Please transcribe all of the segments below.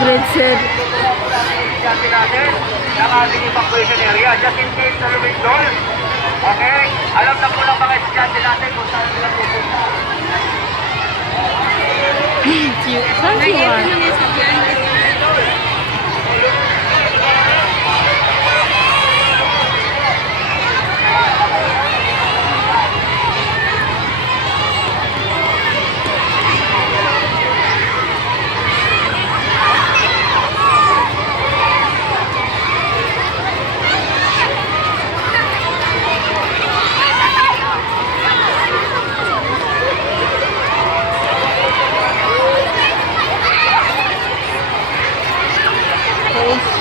grade 7. natin ng ating evacuation area just in case na lumindol. Okay? Alam na po ng mga estudyante natin kung saan sila pupunta. Saan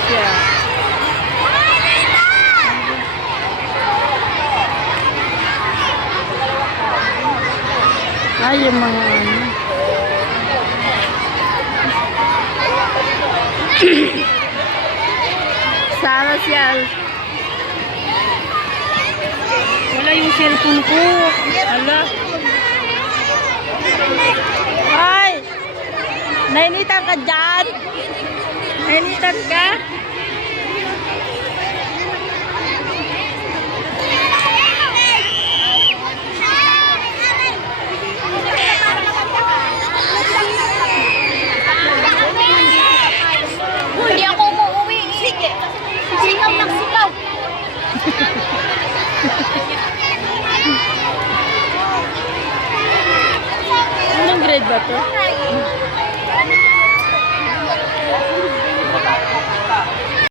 siya? Ay, yung mga ano. Sana siya. Wala yung cellphone ko. Hala. Ay! Nainitan ka dyan? Nainitan ka? Hindi ako umuwi. Sige. Sikaw ng sikaw. Anong grade ba to?